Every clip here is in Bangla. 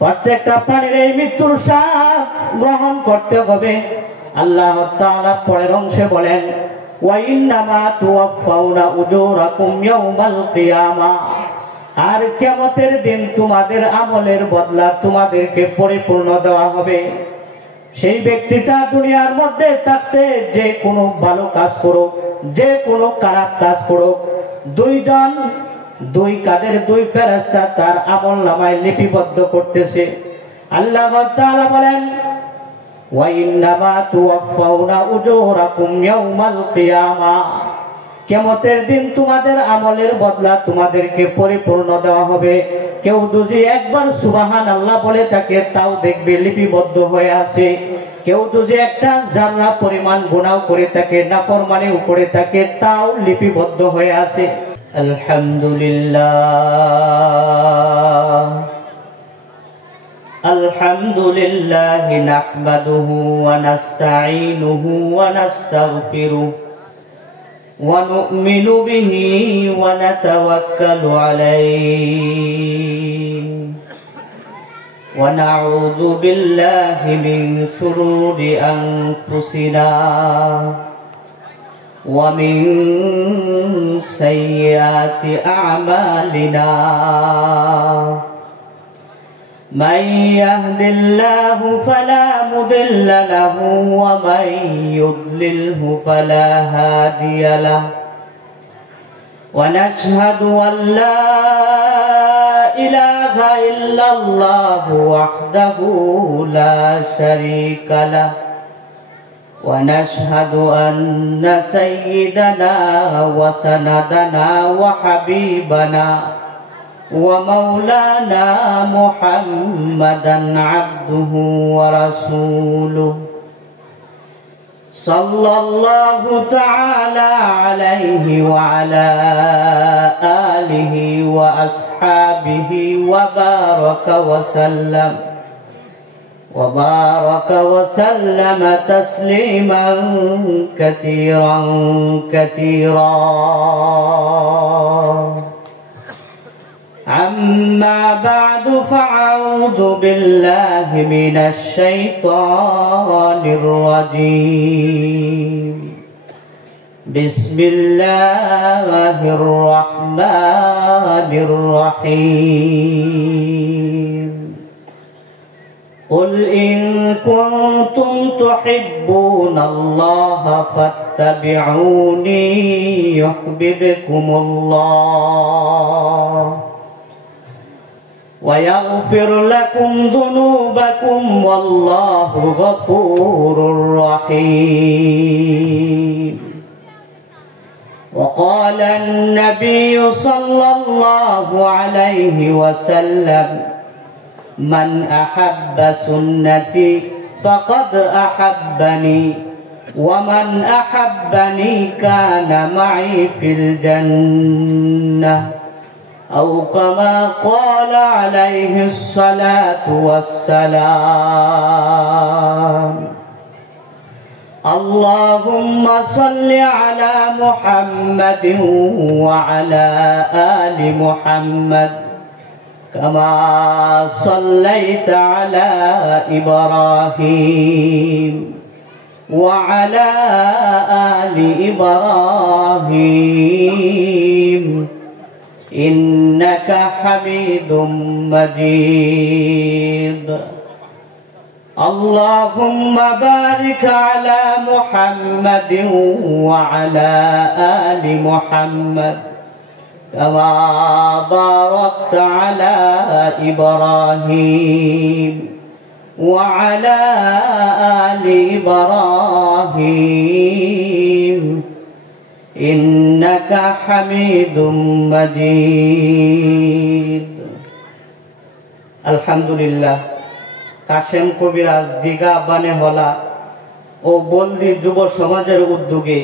প্রত্যেকটা প্রাণীর এই মৃত্যুর স্বাদ গ্রহণ করতে হবে। আল্লাহ তাআলা পরের অংশে বলেন, ওয়া ইন্নামা তুওয়াফাউনা উজুরাকুম ইয়াউমাল কিয়ামা, আর কিয়ামতের দিন তোমাদের আমলের বদলা তোমাদেরকে পরিপূর্ণ দেওয়া হবে। সেই ব্যক্তিটা দুনিয়ার মধ্যে থাকতে যে কোনো ভালো কাজ করুক, যে কোনো খারাপ কাজ করুক, দুই কাঁধের দুই ফেরেশতা তার আমলনামায় লিপিবদ্ধ করতেছে। আল্লাহ তাআলা বলেন, ওয়া ইন্নামা তুওয়াফাউনা উজুরাকুম ইয়াউমাল কিয়ামা, কিয়ামতের দিন তোমাদের আমলের বদলা তোমাদেরকে পরিপূর্ণ দেওয়া হবে। কেউ যদি একবার সুবহানাল্লাহ বলে থাকে তাও দেখবে লিপিবদ্ধ হয়ে আছে। কেউ যদি একটা জাররা পরিমাণ গুনাহ করে থাকে, নাফরমানিও করে থাকে, তাও লিপিবদ্ধ হয়ে আছে। আলহামদুলিল্লাহ নাহমাদুহু ওয়া নাস্তাঈনুহু ওয়া নাস্তাগফিরুহু ওয়া নু'মিনু বিহি ওয়া নাতাওয়াক্কালু আলাইহি ওয়া নাউযু বিল্লাহি মিন শুরুরি আনফুসিনা ওয়া মিন সাইয়্যাতি আ'মালিনা। من يهد الله فلا مضل له ومن يضلله فلا هادي له ونشهد أن لا إله إلا الله وحده لا شريك له ونشهد أن سيدنا وسندنا وحبيبنا ومولانا محمدا عبده ورسوله صلى الله تعالى عليه وعلى آله وأصحابه وبارك وسلم تسليما كثيرا كثيرا. أما بعد فأعوذ بالله من الشيطان الرجيم. بسم الله الرحمن الرحيم. قل إن كنتم تحبون الله فاتبعوني يحببكم الله ويغفر لكم ذنوبكم والله غفور رحيم. وقال النبي صلى الله عليه وسلم من أحب سنتي فقد أحبني ومن أحبني كان معي في الجنة أو كما قال عليه الصلاة والسلام. اللهم صل على محمد وعلى آل محمد كما صليت على إبراهيم وعلى آل إبراهيم إنك حميد مجيد. اللهم بارك على محمد وعلى آل محمد كما باركت على إبراهيم وعلى آل إبراهيم إنك حميد مجيد. الحمد لله. কাশেম কবিরাজ দিঘা বানেহলা ও বলদি যুব সমাজের উদ্যোগে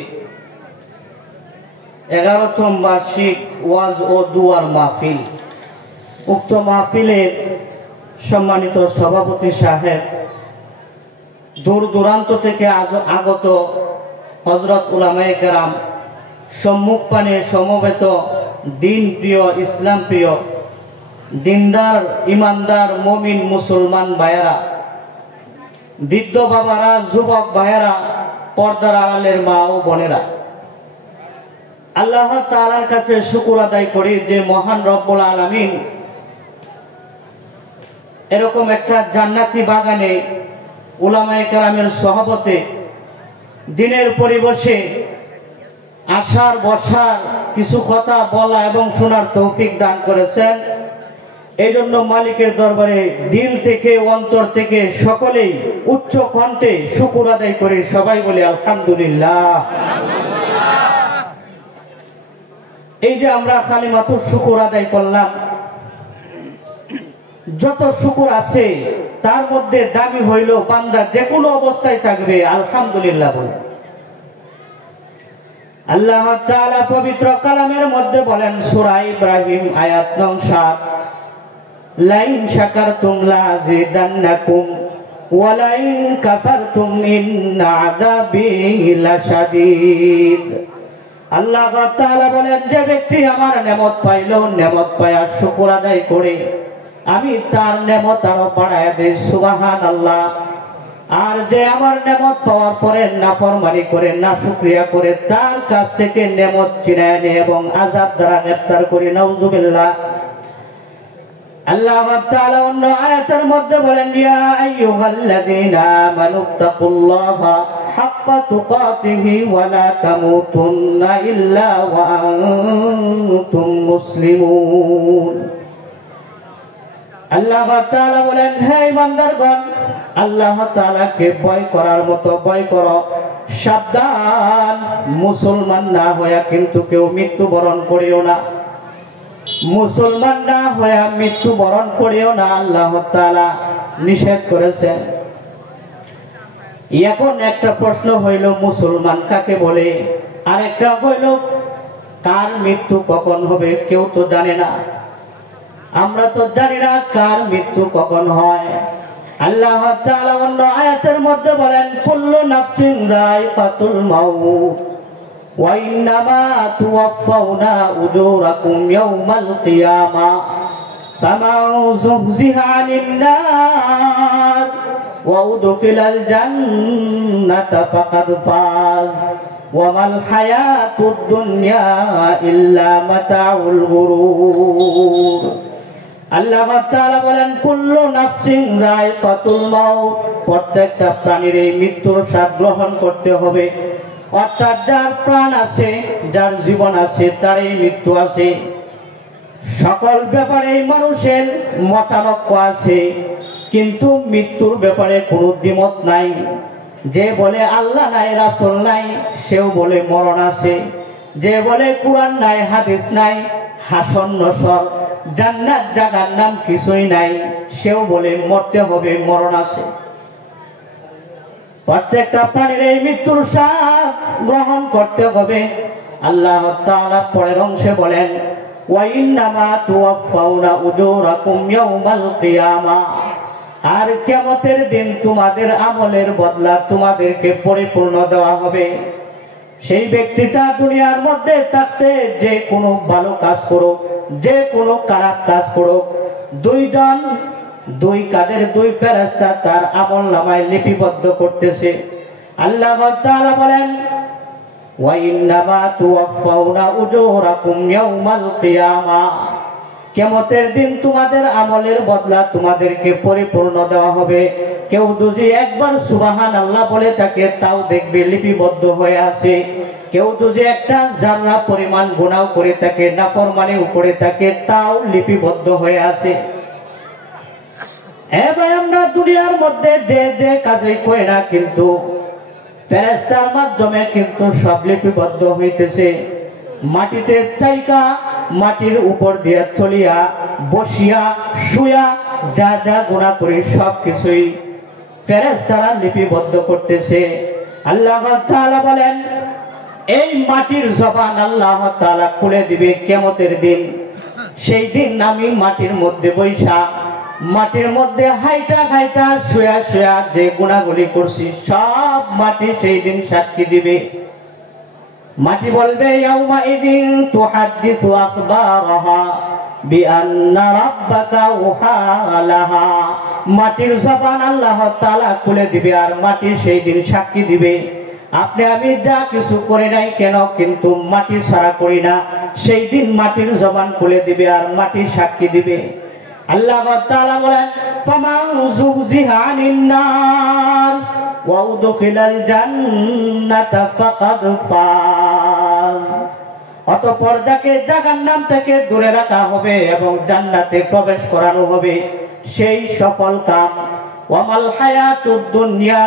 11তম বার্ষিক ওয়াজ ও দুয়ার মাহফিল। উক্ত মাহফিলের সম্মানিত সভাপতি সাহেব দূর দূরান্ত থেকে আগত হযরত উলামায়ে কেরাম, সম্মুখ পানে সমবেত দিন প্রিয়, ইসলাম প্রিয়, দিনদার, ইমানদার, মুমিন মুসলমান ভাইয়েরা, বৃদ্ধ বাবারা, যুবক ভাইয়েরা, পর্দার আড়ালের মা ও বোনেরা, আল্লাহ তাআলার কাছে শুকর আদায় করি যে মহান রব্বুল আলামিন এরকম একটা জান্নাতি বাগানে উলামায়ে কেরামের সহবতে দিনের পরিবেশে আসার বসার কিছু কথা বলা এবং শোনার তৌফিক দান করেছেন। এই জন্য মালিকের দরবারে দিল থেকে, অন্তর থেকে সকলেই উচ্চ কণ্ঠে শুকর আদায় করে সবাই বলে আলহামদুলিল্লাহ। এই যে আমরা কালিমাতু শুকর আদায় করলাম, যত শুকর আছে তার মধ্যে দাবি হইল বান্দা যে কোনো অবস্থায় থাকবে আলহামদুলিল্লাহ বলে। আল্লাহ তাআলা পবিত্র কালামের মধ্যে বলেন সূরা ইব্রাহিম আয়াত নং 7, লাইন শাকারতুম লাযিদান্নাকুম ওয়া লাইন কাফারতুম ইন্না আযাবি লাশাদীদ। আল্লাহ তাআলা বলেন যে ব্যক্তি আমার নেমত পাইল, নেমত পায়া শুকর আদায় করে আমি তার নেমত আরো বাড়ায় দেই, সুবহানাল্লাহ। আর যে আমার নেমত পাওয়ার পরে নাফরমানি করে, না শুকরিয়া করে, তার কাছ থেকে নেমত ছিনায় নেয় এবং আযাব দ্বারা গ্রেফতার করে, নাউযুবিল্লাহ। আল্লাহ তাআলা অন্য আয়াতের মধ্যে বলেন ইয়া আইয়ুহাল্লাযীনা আমানুত্তাকুল্লাহা হাক্কা তুকাতিহি ওয়া লা তামুতুন্না ইল্লা ওয়া আনতুম মুসলিমুন। আল্লাহ তাআলা বলেন হে ইমানদারগণ, আল্লাহ তাআলাকে ভয় করার মতো ভয় করো, সাবধান, মুসলমান না হইয়া কিন্তু কেউ মৃত্যুবরণ করিও না, মুসলমান না হইয়া মৃত্যুবরণ করিও না, আল্লাহ তাআলা নিষেধ করেছেন। এখন একটা প্রশ্ন হইল মুসলমান কাকে বলে, আর একটা হইল কার মৃত্যু কখন হবে কেউ তো জানে না। আমরা তো জানি না কার মৃত্যু কখন হয়। আল্লাহ তাআলা অন্য আয়াতের মধ্যে বলেন কুল্লু নাফসিন যায়িকাতুল মাউত ওয়া ইন্নামা তুওয়াফাউনা উজুরাকুম ইয়াওমাল কিয়ামা ফামান যুহজিহা আনিন নার ওয়া উদখিলাল জান্নাতা ফাকাদ ফাজ ওয়া মাল হায়াতুদ দুনিয়া ইল্লা মাতাউল গুরুর। আল্লাহ তাআলা বলেন কুল্লু নাফসিন যায়িকাতুল মাউত, প্রত্যেকটা প্রাণীর এই মৃত্যুর স্বাদ গ্রহণ করতে হবে। অর্থাৎ যার প্রাণ আছে, যার জীবন আছে, তার এই মৃত্যু আছে। সকল ব্যাপারে মানুষের মতানৈক্য আছে, কিন্তু মৃত্যুর ব্যাপারে কোনো দ্বিমত নাই। যে বলে আল্লাহ নাই, রাসূল নাই, সেও বলে মরণ আছে। যে বলে কুরআন নাই, হাদিস নাই, হাসন নসর, জান্নাত জাহান্নাম কিছুই নাই, সেও বলে মরতে হবে, মরণ আছে। প্রত্যেকটা প্রাণীর এই মৃত্যুর স্বাদ গ্রহণ করতে হবে। আল্লাহ তাআলা পরের অংশে বলেন ওয়া ইন্নামা তুওয়াফাউনা উজুরাকুম ইয়াওমাল কিয়ামা, আর কিয়ামতের দিন তোমাদের আমলের বদলা তোমাদেরকে পরিপূর্ণ দেওয়া হবে। সেই ব্যক্তিটা দুনিয়ার মধ্যে থাকতে যে কোনো ভালো কাজ করুক, যে কোনো খারাপ কাজ করুক, দুই কাঁধের দুই ফেরেশতা তার আমলনামায় লিপিবদ্ধ করতেছে। আল্লাহ তাআলা বলেন ওয়া ইন্নামা তুওয়াফাউনা উজুরাকুম ইয়াওমাল কিয়ামা, কিয়ামতের দিন তোমাদের আমলের বদলা তোমাদেরকে পরিপূর্ণ দেওয়া হবে। কেউ যদি একবার সুবহানাল্লাহ বলে থাকে তাও দেখবে লিপিবদ্ধ হয়ে আছে। কেউ যদি একটা জাররা পরিমাণ গুনাহ করে থাকে, নাফরমানি করে থাকে, তাও লিপিবদ্ধ হয়ে আছে। এবার আমরা দুনিয়ার মধ্যে যে যে কাজই করি না, কিন্তু ফেরেশতার মাধ্যমে কিন্তু সব লিপিবদ্ধ হইতেছে। মাটিতে থাইকা, মাটির উপর দিয়ে চলিয়া, বসিয়া, শুয়া, যা যা গুনাহ করি সব কিছুই ফেরেশতারা লিপিবদ্ধ করতেছে। আল্লাহ তাআলা বলেন এই মাটির জবান আল্লাহ তাআলা খুলে দিবে কিয়ামতের দিন। সেই দিন আমি মাটির মধ্যে বৈশা মাটির মধ্যে হাইটা হাইটা শুয়া শুয়া যে গুণাগুলি করছি সব মাটি সেই দিন সাক্ষী দিবে। মাটি বলবে ইয়াউমা ইদিন তুহাদ্দিসু আখবারাহা বিআন্না রাব্বাকা ওয়াহালাহা। মাটির জবান আল্লাহ তাআলা খুলে দিবে আর মাটি সেই দিন সাক্ষী দিবে আপনি আমি যা কিছু করি নাই কেন কিন্তু মাটি ছাড়া করি না। সেই দিন মাটির জবান খুলে দিবে আর মাটি সাক্ষী দিবে। আল্লাহ তাআলা বলেন ফামান যুযিহা আনিন নার ওয়া উদখিলাল জান্নাতা ফাকাদ ফাজ। অতঃপর যাকে জাহান্নাম থেকে দূরে রাখা হবে এবং জান্নাতে প্রবেশ করানো হবে সেই সফল কাম। ওয়ামাল হায়াতুদ দুনিয়া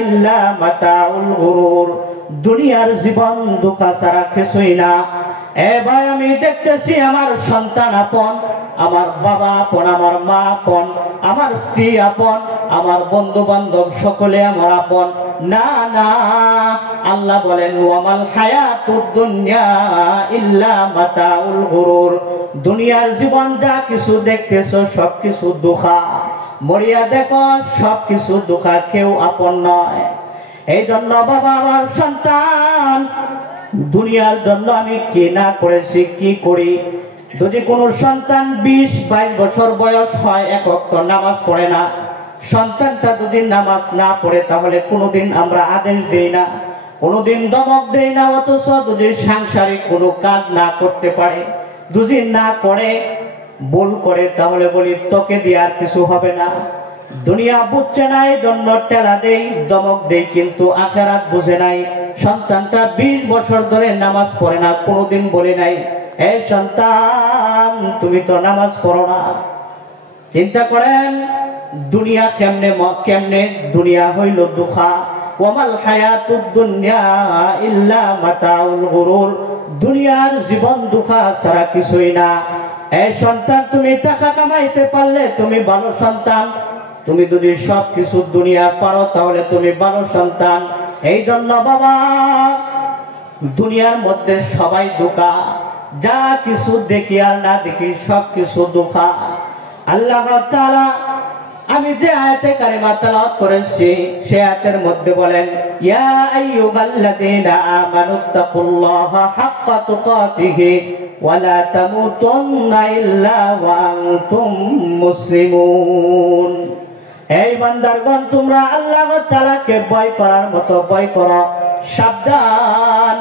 ইল্লা মাতাউল গুরুর। দুনিয়ার জীবন দুঃখ ছাড়া কিছুই না। এ ভাই আমি দেখতেছি আমার সন্তান আপন, আমার বাবা আপন, আমার মা আপন, আমার স্ত্রী আপন, আমার বন্ধু বান্ধব সকলে আমার আপন। না না, আল্লাহ বলেন ওয়ামাল হায়াতুদ দুনিয়া ইল্লা মাতাউল গুরুর। দুনিয়ার জীবন যা কিছু দেখতেছো সবকিছু ধোঁকা। মরিয়া দেখো সবকিছু ধোঁকা, কেউ আপন নয়। এই জন্য বাবা আমার সন্তান দুনিয়ার জন্য আমি কি না করেছি কি করি। যদি কোনো সন্তান 20-22 বছর বয়স হয় এক ওয়াক্ত নামাজ পড়ে না, সন্তানটা যদি নামাজ না পড়ে তাহলে কোনোদিন আমরা আদেশ দেই না, কোনোদিন দমক দেই না। অথচ যদি সাংসারিক কোনো কাজ না করতে পারে, যদি না করে ভুল করে তাহলে বলি তোকে দিয়ে আর কিছু হবে না। দুনিয়া বুঝছে না এই জন্য টেলা দেই দমক দেই, কিন্তু আখিরাত বুঝে নাই। সন্তানটা 20 বছর ধরে নামাজ পড়ে না, কোনোদিন বলে নাই এই সন্তান তুমি তো নামাজ পড়ো না। চিন্তা করেন দুনিয়া কেমনে কেমনে দুনিয়া হইল দুঃখা। ওয়ামাল হায়াতুদ দুনিয়া ইল্লা মাতাউল গুরুর। দুনিয়ার জীবন দুঃখা ছাড়া কিছুই না। এই সন্তান তুমি টাকা কামাইতে পারলে তুমি ভালো সন্তান, তুমি যদি সব কিছু দুনিয়া পারো তাহলে তুমি ভালো সন্তান। এই জন্য বাবা দুনিয়ার মধ্যে সবাই ধোঁকা, যা কিছু দেখি আর না দেখি সব কিছু ধোঁকা। আল্লাহ তাআলা আমি যে আয়াতে কারিমা তেলাওয়াত করেছি সে আয়াতের মধ্যে বলেন ইয়া আইয়ুহাল্লাযীনা আমানুত্তাকুল্লাহা হাক্কা তুকাতিহি ওয়া লা তামুতুন্না ইল্লা ওয়া আনতুম মুসলিমুন। এই বান্দারগণ তোমরা আল্লাহ তাআলাকে ভয় করার মতো ভয় করো। সাবধান,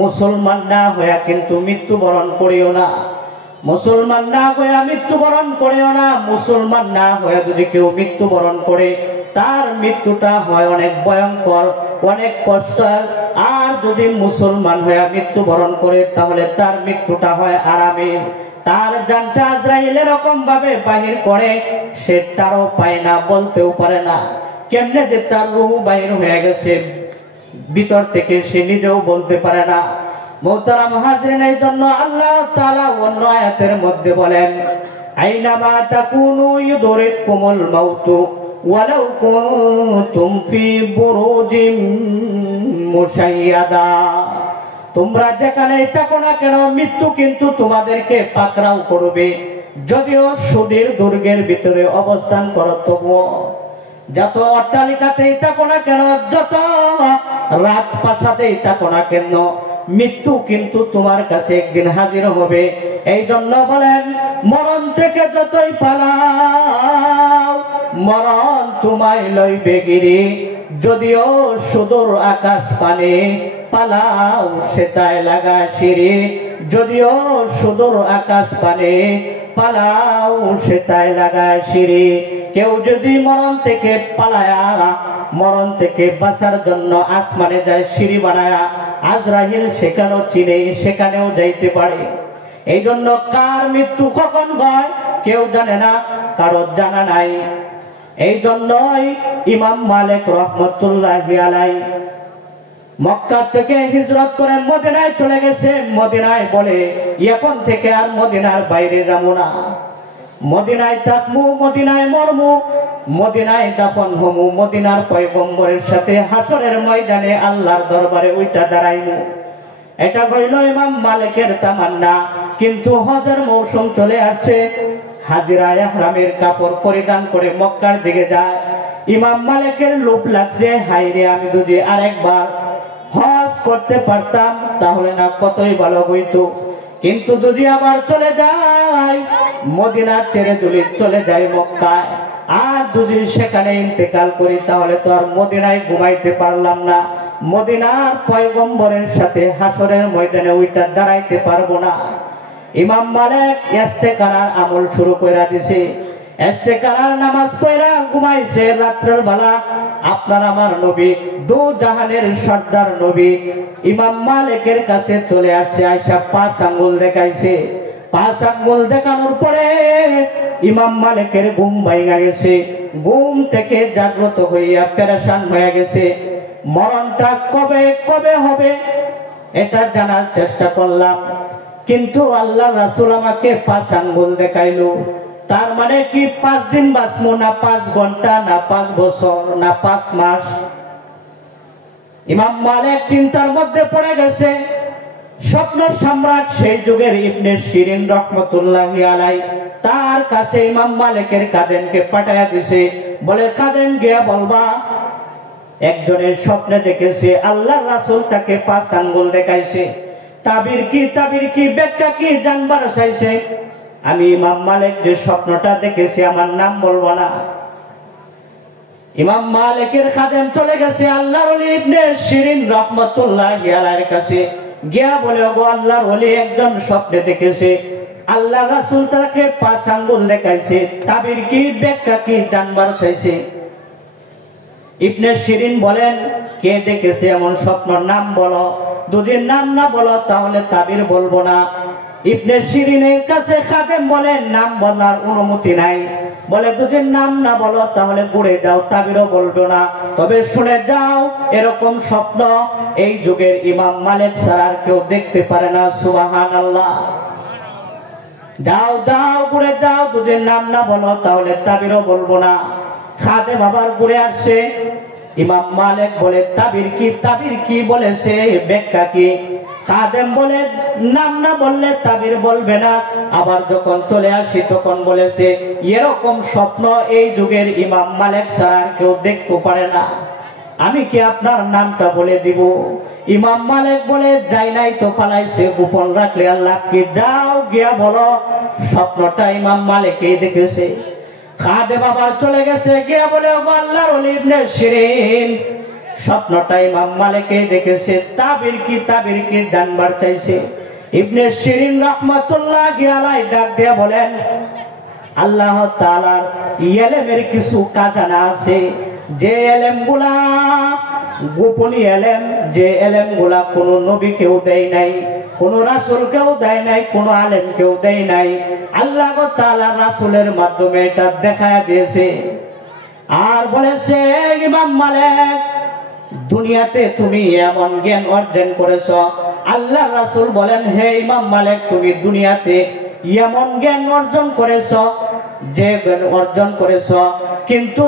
মুসলমান না হয়ে কিন্তু মৃত্যুবরণ করিও না। মুসলমান না হয়ে মৃত্যুবরণ করিও না। মুসলমান না হয়ে যদি কেউ মৃত্যুবরণ করে তার মৃত্যুটা হয় অনেক ভয়ঙ্কর, অনেক কষ্ট। আর যদি মুসলমান হয়ে মৃত্যুবরণ করে তাহলে তার মৃত্যুটা হয় আরামের। তার জানটা আজরাইল এরকম ভাবে বাহির করে সে তারও পায় না, বলতেও পারে না কেমনে যে তার রূহ বাহির হয়ে গেছে ভিতর থেকে, সে নিজেও বলতে পারে না। মুহতারাম হাজিরিন, এই জন্য আল্লাহ তাআলা অন্য আয়াতের মধ্যে বলেন আইনামা তাকুনু ইউদরিকুমুল মাউতু ওয়ালাউ কুনতুম ফি বুরুজিম মুশাইয়াদা। তোমরা যেখানেই থাকো না কেন মৃত্যু কিন্তু তোমাদেরকে পাকড়াও করবে। যদিও সুদীর দুর্গের ভিতরে অবস্থান করো তবুও, যত অট্টালিকাতেই থাকো না কেন, যত রাত প্রাসাদেই থাকো না কেন, মৃত্যু কিন্তু তোমার কাছে একদিন হাজির হবে। এই জন্য বলেন মরণ থেকে যতই পালাও মরণ তোমায় লইবে গিরি। যদিও সুদূর আকাশ পানে পালাও সেটায় লাগা সিঁড়ি। যদিও সুদূর আকাশ পানে পালাও সেটায় লাগা সিঁড়ি। কেউ যদি মরণ থেকে পালায়া, মরণ থেকে বাঁচার জন্য আসমানে যায় সিঁড়ি বানায়া, আজরাইল সেখানেও চিনে সেখানেও যাইতে পারে। এই জন্য কার মৃত্যু কখন হয় কেউ জানে না, কারো জানা নাই। এই জন্যই ইমাম মালিক রাহমাতুল্লাহি আলাইহি মক্কা থেকে হিজরত করে মদিনায় চলে গেছে। মদিনায় বলে এখন থেকে আর মদিনার বাইরে যাবো না, মদিনায় থাকবো, মদিনায় মরমু, মদিনায় দাফন হমু, মদিনার পয়গম্বরের সাথে হাসরের ময়দানে আল্লাহর দরবারে উইটা দাঁড়াইমু। এটা হইল ইমাম মালিকের তামান্না। কিন্তু হজের মৌসুম চলে আসছে, হাজিরা ইহরামের কাপড় পরিধান করে মক্কার দিকে যায়। ইমাম মালিকের লোভ লাগছে, হায়রে আমি যদি আরেকবার হজ করতে পারতাম তাহলে না কতই ভালো হইতো, কিন্তু যদি আবার চলে যাই মদিনা ছেড়ে যদি চলে যাই মক্কায়, আর যদি সেখানে ইন্তেকাল করি তাহলে তো আর মদিনায় ঘুমাইতে পারলাম না, মদিনার পয়গম্বরের সাথে হাসরের ময়দানে ওইটা দাঁড়াইতে পারবো না। ইমাম মালিক ইস্তেকারার আমল শুরু কইরা দিছে, ইস্তেকারার নামাজ পড়া ঘুমাইছে রাত্রের বেলা। আপনার আমার নবী দু জাহানের সর্দার নবী ইমাম মালিকের কাছে চলে আসছে, আয়সা 5 আঙ্গুল দেখাইছে। 5 আঙ্গুল দেখানোর পরে ইমাম মালিকের ঘুম ভাঙা গেছে, ঘুম থেকে জাগ্রত হইয়া পেরেশান হয়ে গেছে। মরণটা কবে কবে হবে এটা জানার চেষ্টা করলাম, কিন্তু আল্লাহ রাসূল আমাকে 5 আঙ্গুল দেখাইলো। তার মানে কি 5 দিন বাঁচবো না 5 ঘন্টা না 5 বছর না 5 মাস? ইমাম মালিক চিন্তার মধ্যে পড়ে গেছে। স্বপ্ন সম্রাট সেই যুগের ইবনে শিরিন রহমাতুল্লাহি আলাইহি তার কাছে ইমাম মালিকের কাদেমকে পাঠায়া দিছে, বলে কাদেম গিয়া বলবা একজনের স্বপ্নে দেখেছে আল্লাহর রাসূল তাকে 5 আঙ্গুল দেখাইছে, তাবির কি ব্যাখ্যা কি জানবার চাইছে। আমি ইমাম মালিক যে স্বপ্নটা দেখেছি আমার নাম বলবো না। ইমাম মালিকের খাদেম চলে গেছে আল্লাহর ওলি ইবনে শিরিন রাহমাতুল্লাহি আলাইহির কাছে, গিয়া বলে ওগো আল্লাহর ওলি একজন স্বপ্নে দেখেছে আল্লাহ রাসূল তাকে 5 আঙ্গুল দেখাইছে, তাবির কি ব্যাখ্যা কি জানবার চাইছে। ইবনে শিরিন বলেন কে দেখেছে এমন স্বপ্ন নাম বলো, যদি নাম না বলো তাহলে তাবির বলবো না। ইবনে শিরিনের কাছে খাদেম বলেন নাম বলার অনুমতি নাই, বলে যদি নাম না বলো তাহলে ঘুরে যাও, তাবিরও বলবো না। তবে শুনে যাও এরকম স্বপ্ন এই যুগের ইমাম মালিক ছাড়া আর কেউ দেখতে পারে না। সুবহানাল্লাহ। যাও যাও ঘুরে যাও, যদি নাম না বলো তাহলে তাবিরও বলবো না। খাদেম আবার ঘুরে আসছে, ইমাম মালিক বলে তাবির কি বলেছে ব্যাখ্যা কি? খাদেম বলে নাম না বললে তাবির বলবে না। আবার যখন চলে আসি তখন বলেছে এরকম স্বপ্ন এই যুগের ইমাম মালিক ছাড়া কেউ দেখতে পারে না, আমি কি আপনার নামটা বলে দিব? ইমাম মালিক বলে যাই নাই তো পালাইছে, গোপন রাখলে আল্লাহ কি, যাও গিয়া বলো স্বপ্নটা ইমাম মালিকই দেখেছে। খাদেম আবার চলে গেছে, গিয়া বলে আল্লাহর ওলি ইবনে শিরিন স্বপ্নটা ইমাম মালিকই দেখেছে, তাবির কি জানবার চাইছে। ইবনে শিরিন রাহমাতুল্লাহি আলাইহি ডাক দিয়া বলেন আল্লাহ তাআলার ইলমের কিছু খাজানা আছে, যে ইলমগুলা গোপনীয় ইলম, যে ইলমগুলা কোন নবীকেও দেয় নাই, কোন রাসূলকেও দেয় নাই, কোন আলেমকেও দেয় নাই, আল্লাহ তাআলা রাসূলের মাধ্যমে এটা দেখায়া দিয়েছে। আর বলেছে ইমাম মালিক দুনিয়াতে তুমি এমন জ্ঞান অর্জন করেছ। আল্লাহ রাসূল বলেন হে ইমাম মালিক তুমি দুনিয়াতে এমন জ্ঞান অর্জন করেছ, যে জ্ঞান অর্জন করেছ, কিন্তু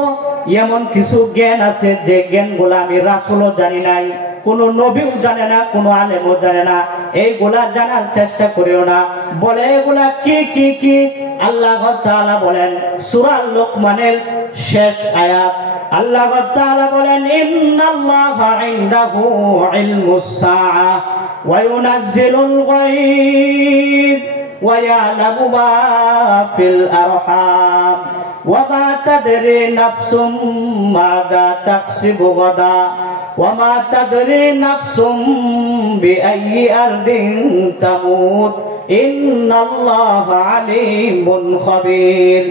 এমন কিছু জ্ঞান আছে যে জ্ঞানগুলো আমি রাসূলও জানি নাই, কোন নবীও জানে না, কোন আলেমও জানে না, এইগুলা জানার চেষ্টা করিও না। বলে এগুলা কি কি কি? আল্লাহ তাআলা বলেন সূরা লোকমানের শেষ আয়াত, আল্লাহ তাআলা বলেন ইন্নাল্লাহা ইনদাহু ইলমুস সাআ ওয়া ইউনাজ্জিলুল গায়ব ওয়া ইয়ালামু মা ফিল আরহাম ওয়া মা তাদরি নাফসুম মাযা তাকসিবু গাদা ওয়া মা তাদরি নাফসুম বিআইয়ি আরদিন তামুত ইন্নাল্লাহা আলিমুন খাবীর।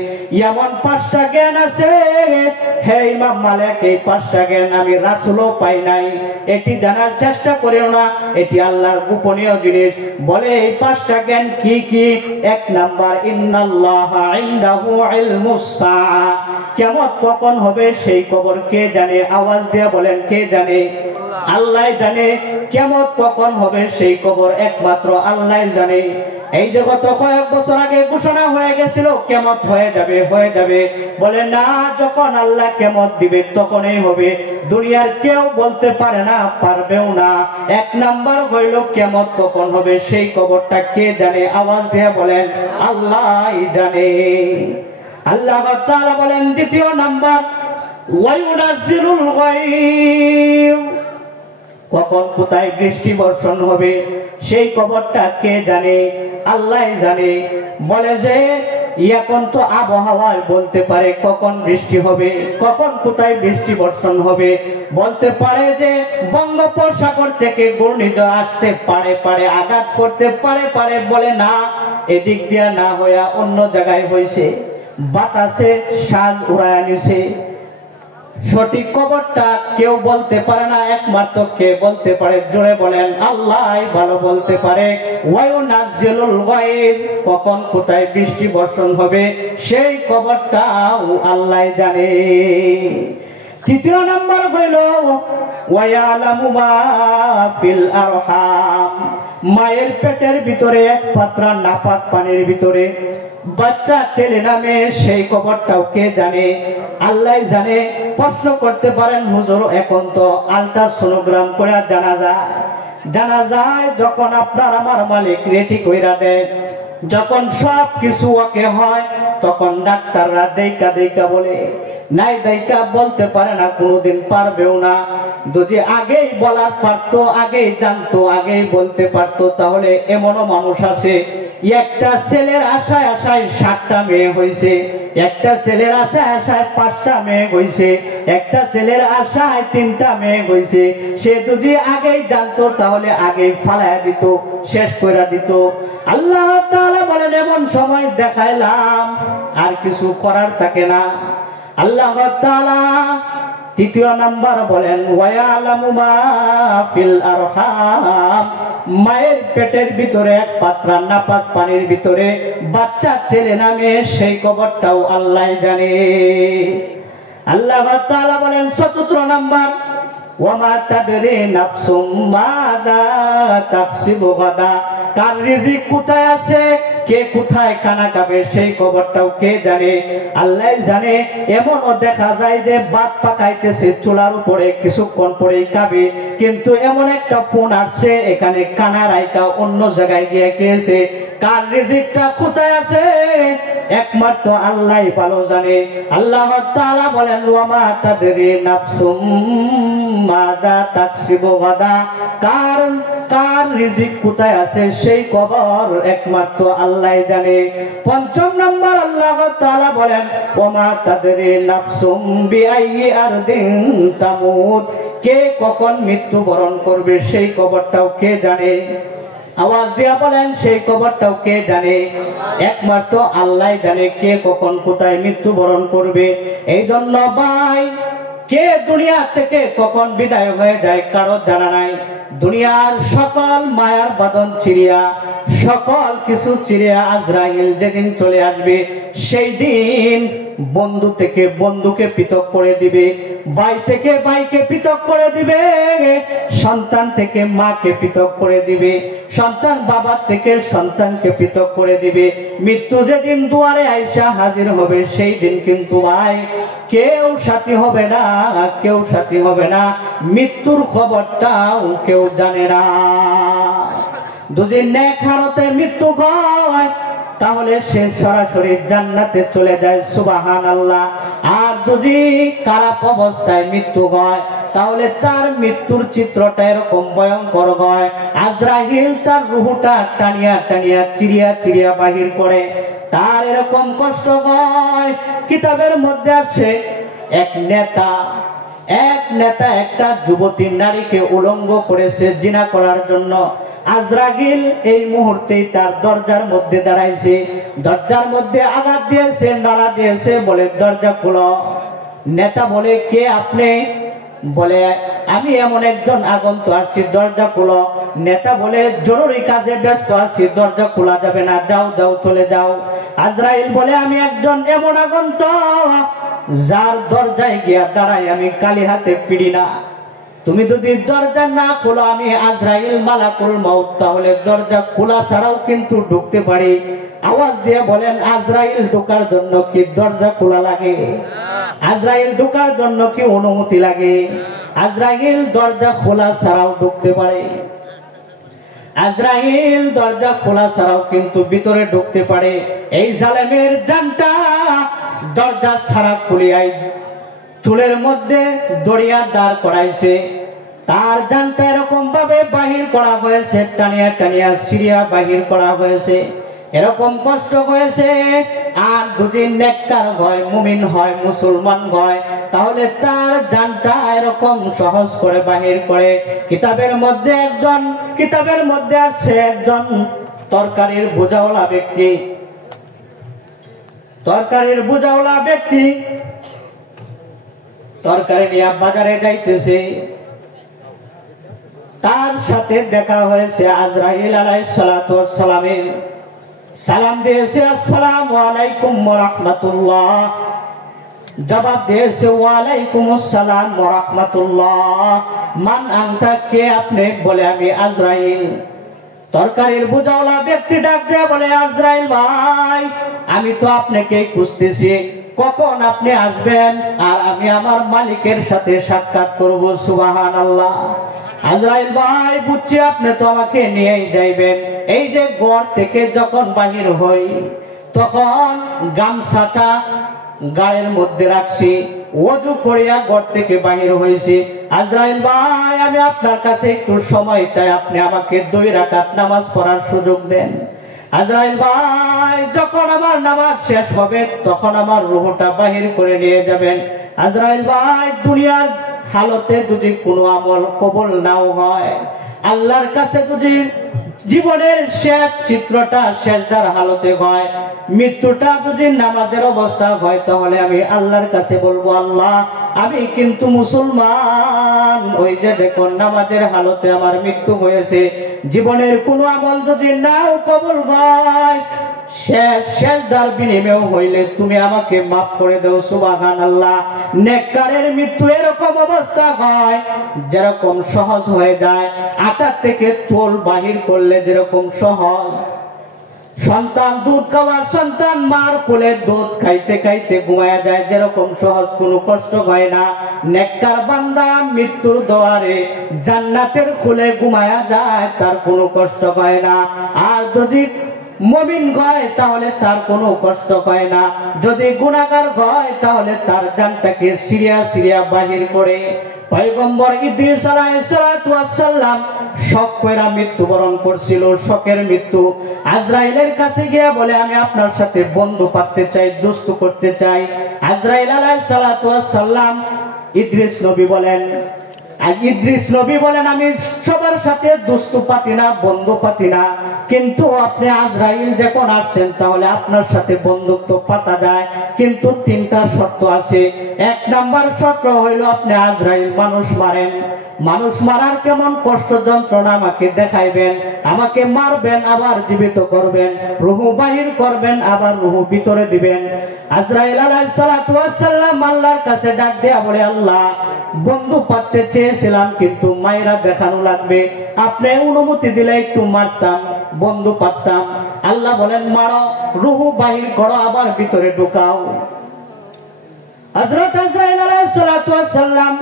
এমন 5টা জ্ঞান আছে হে ইমাম মালিক, এই 5টা জ্ঞান আমি রাসূলও পাই নাই, এটি জানার চেষ্টা করিও না, এটি আল্লাহর গোপনীয় জিনিস। বলে এই 5টা জ্ঞান কি কি? 1 নাম্বার ইন্নাল্লাহা ইনদাহু ইলমুস সাআ, কিয়ামত কখন হবে সেই খবর কে জানে? আওয়াজ দিয়ে বলেন কে জানে? আল্লাহ জানে। কিয়ামত কখন হবে সেই খবর একমাত্র আল্লাহ জানে। এই যে গত কয়েক বছর আগে ঘোষণা হয়ে গেছিল কিয়ামত হয়ে যাবে, বলে না, যখন আল্লাহ কিয়ামত দিবে তখনই হবে। দুনিয়ার কেউ বলতে পারে না, পারবেও না। এক নাম্বার হইল কিয়ামত কখন হবে সেই খবরটা কে জানে? আওয়াজ দিয়ে বলেন, আল্লাহই জানে। আল্লাহ তাআলা বলেন দ্বিতীয় নাম্বার, ওয়ায়ুনাজ্জিলুল গায়ব, কখন কোথায় বৃষ্টি বর্ষণ হবে সেই খবরটা কে জানে? আল্লাহ জানে। বলে যে এখন তো আবহাওয়ায় বলতে পারে কখন বৃষ্টি হবে, কখন কোথায় বৃষ্টি বর্ষণ হবে, বলতে পারে যে বঙ্গোপসাগর থেকে ঘূর্ণিঝড় আসতে পারে আঘাত করতে পারে, বলে না, এদিক দিয়ে না হইয়া অন্য জায়গায় হয়েছে, বাতাসে সাজ উড়ায় নিছে। সঠিক খবরটা কেউ বলতে পারে না, একমাত্র কে বলতে পারে? জোরে বলেন, আল্লাহ ভালো বলতে পারে। ওয়ায়ুনাজ্জিলুল গায়ব, কখন কোথায় বৃষ্টি বর্ষণ হবে সেই খবরটাও আল্লাহ জানে। তৃতীয় নাম্বার হইল ওয়ায়ালামু মা ফিল আরহাম, মায়ের পেটের ভিতরে এক পাত্রা নাপাক পানির ভিতরে বাচ্চা ছেলে নামে সেই খবরটাও কে জানে? আল্লাহ জানে। প্রশ্ন করতে পারেন, হুজুর এখন তো আল্ট্রাসোনোগ্রাম করে জানা যায় যখন আপনার আমার মালিক রেডি কইরা দেয়, যখন সব কিছু ওকে হয় তখন ডাক্তাররা দেইকা বলে, নাই দেইকা বলতে পারে না, কোনোদিন পারবেও না। যদি আগেই বলার পারতো, আগেই জানতো, আগেই বলতে পারতো, তাহলে এমনও মানুষ আছে একটা ছেলের আশায় 7টা মেয়ে হয়েছে, একটা ছেলের আশায় 5টা মেয়ে হয়েছে, একটা ছেলের আশায় 3টা মেয়ে হয়েছে। সে যদি আগেই জানতো তাহলে আগেই ফালাইয়া দিত, শেষ করে দিত। আল্লাহ তাআলা বলেন এমন সময় দেখাইলাম আর কিছু করার থাকে না। আল্লাহ তাআলা তৃতীয় নাম্বার বলেন ওয়ায়ালামু মা ফিল আরহাম, মায়ের পেটের ভিতরে এক পাত্রা নাপাক পানির ভিতরে বাচ্চা ছেলে নামে সেই খবরটাও আল্লাহ জানে। আল্লাহ তাআলা বলেন চতুর্থ নাম্বার, ওয়ামা তাদরি নাফসুম মাযা তাকসিবু গাদা, কার রিজিক কোথায় আছে, কে কোথায় খানা খাবে সেই খবরটাও কে জানে? আল্লাহ জানে। এমনও দেখা যায় যে ভাত পাকাইতেছে চুলার উপরে, কিছুক্ষণ পরেই খাবে, কিন্তু এমন একটা ফোন আসছে এখানে কানা রাইকা অন্য জায়গায় গিয়ে খেয়েছে। কার রিজিকটা কোথায় আছে একমাত্র আল্লাহ ভালো জানে। আল্লাহ তাআলা বলেন ওয়ামা তাদরি নাফসুম মাযা তাকসিবু গাদা, কার রিজিক কোথায় আছে সেই খবর একমাত্র আল্লাহ জানে। পঞ্চম নাম্বার আল্লাহ তাআলা বলেন ওয়ামা তাদরি নাফসুম বিআইয়ি আরদিন তামুত, কে কখন মৃত্যুবরণ করবে সেই খবরটাও কে জানে? আওয়াজ দিয়া বলেন, সেই খবরটাও কে জানে? একমাত্র আল্লাহ জানে কে কখন কোথায় মৃত্যুবরণ করবে। এই জন্য ভাই, কে দুনিয়া থেকে কখন বিদায় হয়ে যায় কারো জানা নাই। দুনিয়ার সকল মায়ার বাঁধন চিরিয়া, সকল কিছু চিরিয়া আজরাইল যেদিন চলে আসবে সেই দিন বন্ধু থেকে বন্ধুকে পৃথক করে দিবে, ভাই থেকে ভাইকে পৃথক করে দিবে, সন্তান থেকে মাকে পৃথক করে দিবে, সন্তান বাবার থেকে সন্তানকে পৃথক করে দিবে। মৃত্যু যেদিন দুয়ারে আইসা হাজির হবে সেই দিন কিন্তু ভাই কেউ সাথী হবে না, কেউ সাথী হবে না। মৃত্যুর খবরটাও কেউ জানে না। যদি নেক হালতে মৃত্যু হয় তাহলে সে সরাসরি জান্নাতে চলে যায়, সুবহানাল্লাহ। আর যদি খারাপ অবস্থায় মৃত্যু হয় তাহলে তার মৃত্যুর চিত্রটা এরকম ভয়ঙ্কর হয়, আজরাইল তার রূহটা টানিয়া টানিয়া চিরিয়া চিরিয়া বাহির করে, তার এরকম কষ্ট হয়। কিতাবের মধ্যে আছে এক নেতা একটা যুবতী নারীকে উলঙ্গ করেছে জিনা করার জন্য। আজরাইল এই মুহূর্তেই তার দরজার মধ্যে দাঁড়াইছে, দরজার মধ্যে আঘাত দিয়েছে, নাড়া দিয়েছে, বলে দরজা খুলো। নেতা বলে কে আপনি? বলে আমি এমন একজন আগন্তুক আসছি, দরজা খুলো। নেতা বলে জরুরি কাজে ব্যস্ত আছি, দরজা খোলা যাবে না, যাও যাও চলে যাও। আজরাইল বলে আমি একজন এমন আগন্তুক যার দরজায় গিয়া দাঁড়াই আমি কালি হাতে পিড়ি না, তুমি যদি দরজা না খোলো আমি আজরাইল মালাকুল মউত তাহলে দরজা খোলা ছাড়াও কিন্তু ঢুকতে পারি। আওয়াজ দিয়ে বলেন আজরাইল ঢোকার জন্য কি দরজা খোলা লাগে? আজরাইল ঢোকার জন্য কি অনুমতি লাগে? আজরাইল দরজা খোলা ছাড়াও ঢুকতে পারে। আজরাইল দরজা খোলা ছাড়াও কিন্তু ভিতরে ঢুকতে পারে। এই জালেমের জানটা দরজা ছাড়া খুলিয়াই চুলের মধ্যে দড়িয়া দাঁড় করাইছে। তার জানটা এরকম ভাবে বাহির করা হয়েছে, টানিয়া টানিয়া সিরিয়া বাহির করা হয়েছে। এরকম কষ্ট হয়েছে। আর যদি নেককার হয়, মুমিন হয়, মুসলমান হয়, তাহলে তার জানটা এরকম সহজ করে বাহির করে। কিতাবের মধ্যে আছে একজন তরকারির বোঝাওয়ালা ব্যক্তি তরকারি নিয়ে বাজারে যাইতেছে। তার সাথে দেখা হয়েছে আজরাইল আলাইহিস সালাতু ওয়াস সালামের। সালাম দিয়েছে আসসালামু আলাইকুম ওয়া রাহমাতুল্লাহ। জবাব দিয়েছে ওয়া আলাইকুমুস সালাম ওয়া রাহমাতুল্লাহ। মান আনতা, কে আপনি? বলে আমি আজরাইল। তরকারির বোঝাওয়ালা ব্যক্তি ডাক দিয়ে বলে আজরাইল ভাই, আমি তো আপনাকে খুঁজতেছি, কখন আপনি আসবেন আর আমি আমার মালিকের সাথে সাক্ষাৎ করব। সুবহানাল্লাহ। আজরাইল ভাই বুঝছি আপনি তো আমাকে নিয়েই যাইবেন। এই যে ঘর থেকে যখন বাহির হই তখন গামছাটা গায়ের মধ্যে রাখছি, ওযু করিয়া ঘর থেকে বাহির হয়েছি। আজরাইল ভাই আমি আপনার কাছে একটু সময় চাই, আপনি আমাকে 2 রাকাত নামাজ পড়ার সুযোগ দেন। আজরাইল ভাই যখন আমার নামাজ শেষ হবে তখন আমার রূহটা বাহির করে নিয়ে যাবেন। আজরাইল ভাই দুনিয়ার হালতে যদি কোনো আমল কবুল নাও হয়, আল্লাহর কাছে যদি জীবনের শেষ চিত্রটা সেজদার হালতে হয়, মৃত্যুটা যদি নামাজের অবস্থা হয়, তাহলে আমি আল্লাহর কাছে বলবো আল্লাহ আমি কিন্তু মুসলমান, ওই যে দেখুন নামাজের হালতে আমার মৃত্যু হয়েছে। জীবনের কোনো আমল যদি নাও কবুল হয়, সেজদার বিনিময় হইলে তুমি আমাকে মাফ করে দাও। সুবহানাল্লাহ। নেককারের মৃত্যু এরকম অবস্থা হয় যেরকম সহজ হয়ে যায়, আটা থেকে চুল বাহির করলে যেরকম সহজ। সন্তান দুধ খাওয়ার সন্তান মার কোলে দুধ খাইতে খাইতে ঘুমায়া যায়, যেরকম সহজ কোনো কষ্ট হয় না। নেককার বান্দা মৃত্যুর দুয়ারে জান্নাতের কোলে ঘুমায়া যায়, তার কোনো কষ্ট হয় না। আর যদি মুমিন হয় তাহলে তার কোনো কষ্ট হয় না। যদি গুনাহগার হয় তাহলে তার জানটাকে সিরিয়া সিরিয়া বাহির করে। পয়গম্বর ইদ্রিস আলাইহিস সালাতু ওয়াস সালাম শক কইরা মৃত্যুবরণ করছিল, শকের মৃত্যু। আজরাইলের কাছে গিয়ে বলে আমি আপনার সাথে বন্ধু পাততে চাই, দোস্ত করতে চাই। আজরাইল আলাইহিস সালাতু ওয়াস সালাম ইদ্রিস নবী বলেন আমি সবার সাথে দোস্ত পাতি না, বন্ধু পাতি না, কিন্তু আপনি আজরাইল যখন আসছেন তাহলে আপনার সাথে বন্ধুত্ব পাতা যায়, কিন্তু 3টা শর্ত আছে। 1 নাম্বার শর্ত হইল আপনি আজরাইল মানুষ মারেন। মানুষ মারার কেমন কষ্ট যন্ত্রণা আমাকে দেখাইবেন, আমাকে মারবেন আবার জীবিত করবেন, রূহ বাহির করবেন আবার রূহ ভিতরে দিবেন। আজরাইল আলাইহিস সালাতু ওয়াস সালাম আল্লাহর কাছে ডাক দেয়া বলে আল্লাহ বন্ধু পাততে চেয়েছিলাম কিন্তু মায়েরা দেখানো লাগবে, আপনি অনুমতি দিলে একটু মারতাম, বন্ধু পাততাম। আল্লাহ বলেন মারো, রূহ বাহির করো, আবার ভিতরে ঢুকাও। হযরত আজরাইল আলাইহিস সালাতু ওয়াস সালাম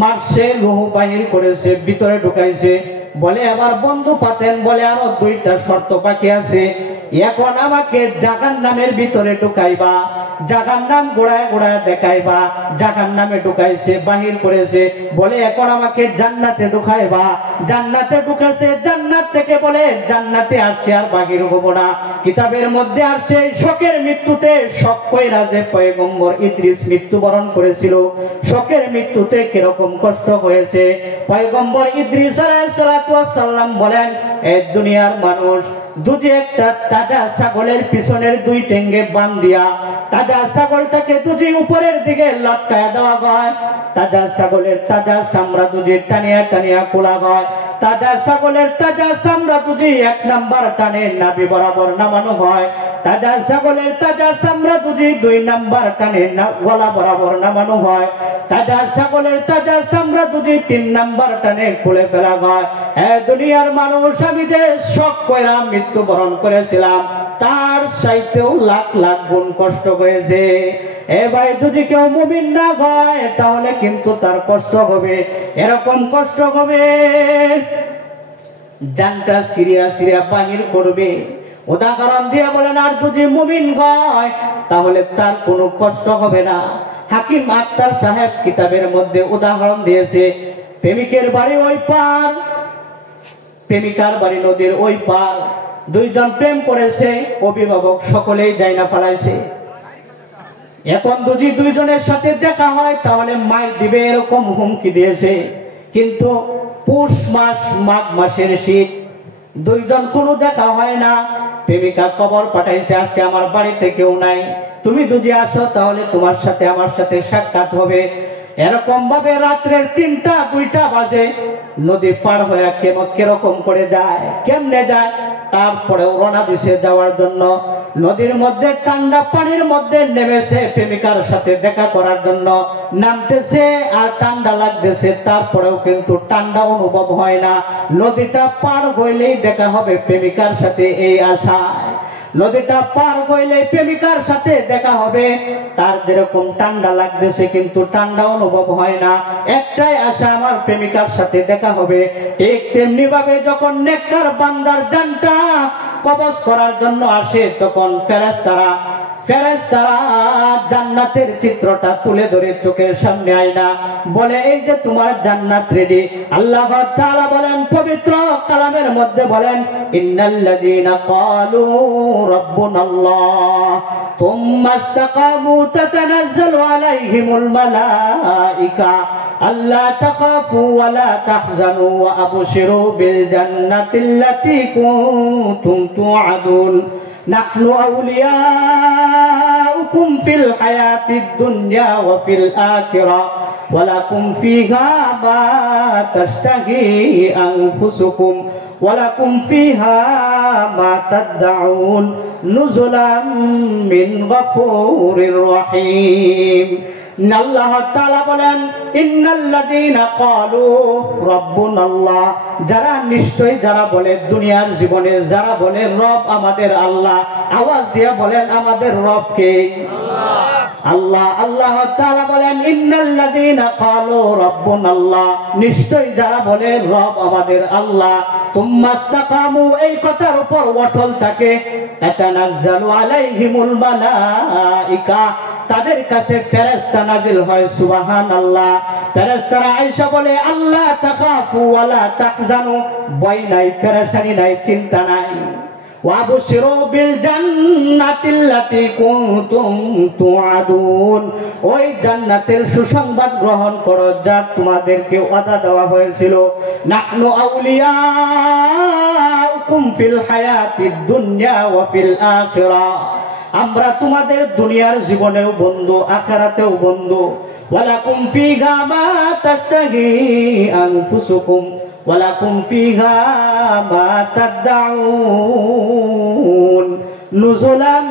মারছে, রূহ বাহির করেছে, ভিতরে ঢুকাইছে। বলে আবার বন্ধু পাতেন, বলে আরো 2টা শর্ত বাকি আছে। এখন আমাকে জাহান্নামের ভিতরে ঢুকাইবা, জাহান্নাম গোড়ায় গোড়ায় দেখাইবা। জাহান্নামে ঢুকাইছে, বাহির করেছে। বলে এখন আমাকে জান্নাতে ঢুকাইবা, জান্নাতে ঢুকাইছে। জান্নাত থেকে বলে জান্নাতে আসছে আর বাহির হবো না। কিতাবের মধ্যে আসছে শোকের মৃত্যুতে, শোক কইরা যে পয়গম্বর ইদ্রিস মৃত্যুবরণ করেছিল, শোকের মৃত্যুতে কিরকম কষ্ট হয়েছে। পয়গম্বর ইদ্রিস আলাইহিস সালাতু ওয়াস সালাম বলেন এই দুনিয়ার মানুষ যদি একটা তাজা ছাগলের পিছনের 2 ঠ্যাঙ্গে বান্ধিয়া তাজা ছাগলটাকে যদি উপরের দিকে লটকায়া দেওয়া হয়, তাজা ছাগলের তাজা চামড়া যদি টানিয়া টানিয়া খোলা হয়, তাজা ছাগলের তাজা চামড়া যদি 1 নাম্বার টানে নাভি বরাবর নামানো হয়, তাজা ছাগলের তাজা চামড়া যদি 2 নাম্বার টানে গলা বরাবর নামানো হয়, তাজা ছাগলের তাজা চামড়া যদি 3 নাম্বার টানে খুলে ফেলা হয়, দুনিয়ার মানুষ আমি যে শখ কইরা মৃত্যুবরণ করেছিলাম তার চাইতেও লাখ লাখ গুণ কষ্ট হয়েছে। ভাই যদি কেউ মুমিন না হয় তাহলে কিন্তু তার কষ্ট হবে, এরকম কষ্ট হবে জানটা সিরিয়া সিরিয়া বাহির করবে। উদাহরণ দিয়ে বলেন, আর যদি মুমিন হয় তাহলে তার কোনো কষ্ট হবে না। হাকিম আক্তার সাহেব কিতাবের মধ্যে উদাহরণ দিয়েছে, প্রেমিকের বাড়ি ওই পার, প্রেমিকার বাড়ি নদীর ওই পার, 2 জন প্রেম করেছে, অভিভাবক সকলেই জায়না ফেলাইছে। এখন যদি 2 জনের সাথে দেখা হয় তাহলে মাই দিবে এরকম হুমকি দিয়েছে। কিন্তু পৌষ মাস মাঘ মাসের শীত, 2 জন কোনো দেখা হয় না। প্রেমিকা খবর পাঠাইছে, আজকে আমার বাড়িতে কেউ নাই, তুমি যদি আসো তাহলে তোমার সাথে আমার সাথে সাক্ষাৎ হবে। এরকম ভাবে রাত্রের 3টা 2টা বাজে নদী পার হয়ে কিরকম করে যায়, কেমনে যায়, তারপরে রওনা দিছে যাওয়ার জন্য। নদীর মধ্যে ঠান্ডা পানির মধ্যে নেমেছে প্রেমিকার সাথে দেখা করার জন্য, নামতেছে আর ঠান্ডা লাগতেছে, তারপরেও কিন্তু ঠান্ডা অনুভব হয় না। নদীটা পার হইলেই দেখা হবে প্রেমিকার সাথে, এই আশায় নদীটা পার হইলে প্রেমিকার সাথে দেখা হবে। তার যেরকম ঠান্ডা লাগতেছে কিন্তু ঠান্ডা অনুভব হয় না, একটাই আশা আমার প্রেমিকার সাথে দেখা হবে। ঠিক তেমনি ভাবে যখন নেককার বান্দার জানটা কবজ করার জন্য আসে তখন ফেরেশতারা জান্নাতের চিত্রটা তুলে ধরে চোখের সামনে আয়না বলে, এই যে তোমার জান্নাত রেডি। আল্লাহ তাআলা বলেন পবিত্র কালামের মধ্যে বলেন, ইন্নাল্লাযীনা ক্বালু রাব্বুনাল্লাহ থুম্মা ইসতাকামু তাতানাজ্জালু আলাইহিমুল মালাইকা আল্লা তাখাফু ওয়া লা তাহজানু ওয়া আবশিরু বিল জান্নাতিল্লাতী কুনতুম তুআদুন নাহনু আউলিয়াউকুম ফিল হায়াতিদ দুনিয়া ওয়া ফিল আখিরাহ ওয়া লাকুম ফিহা মা তাশতাহি আনফুসুকুম ওয়া লাকুম ফিহা মা তাদউন নুজুলাম মিন গফুরির রহিম। আল্লাহ তাআলা বলেন, ইন্নাল্লাযীনা ক্বালু রাব্বুনাল্লাহ, যারা নিশ্চয়ই যারা বলে দুনিয়ার জীবনে যারা বলে রব আমাদের আল্লাহ, আওয়াজ দিয়ে বলেন আমাদের রব কে? আল্লাহ। আল্লাহ তাআলা বলেন, ইন্নাল্লাযীনা ক্বালু রাব্বুনাল্লাহ, নিশ্চয়ই যারা বলে রব আমাদের আল্লাহ, তুম্মা ইসতাকামু, এই কথার উপর অটল থাকে, তাতানাজ্জালু আলাইহিমুল মালাইকা, তাদের কাছে ফেরেশতা নাজিল হয়। সুবহানাল্লাহ। ফেরেশতারা আয়েশা বলে, আল্লাহ তাখাফু ওয়া লা তাহজানু, ভয় নাই, পেরেশানি নাই, চিন্তা নাই। ওয়াবশিরু বিল জান্নাতিল্লাতী কুনতুম তুআদুন, ওই জান্নাতের সুসংবাদ গ্রহণ করো যা তোমাদেরকে ওয়াদা দেওয়া হয়েছিল। নাহনু আউলিয়াউকুম ফিল হায়াতিদ দুনিয়া ওয়া ফিল আখিরাহ, আমরা তোমাদের দুনিয়ার জীবনেও বন্ধু, আখিরাতেও বন্ধু। ওয়ালাকুম ফিহা মা তাশতাহি আনফুসুকুম ওয়ালাকুম ফিহা মা তাদউন নুজুলাম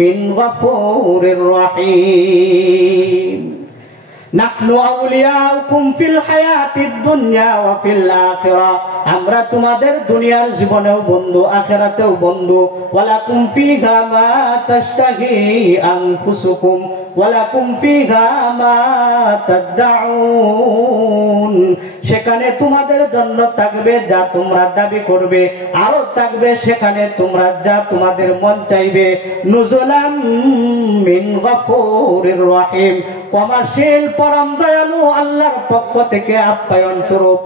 মিন গফুরির রহিম। নাহনু আউলিয়াউকুম ফিল হায়াতিদ দুনিয়া ওয়া ফিল আখিরাহ, আমরা তোমাদের দুনিয়ার জীবনেও বন্ধু, আখিরাতেও বন্ধু। ওয়ালাকুম ফিহা মা তাশতাহি আনফুসুকুম ওয়ালাকুম ফিহা মা তাদউন, সেখানে তোমাদের জন্য থাকবে যা তোমরা দাবি করবে, আরো থাকবে সেখানে তোমরা যা তোমাদের মন চাইবে। নুজুলাম মিন গফুরির রহিম, ক্ষমাশীল পরম দয়ালু আল্লাহর পক্ষ থেকে আপ্যায়ন স্বরূপ।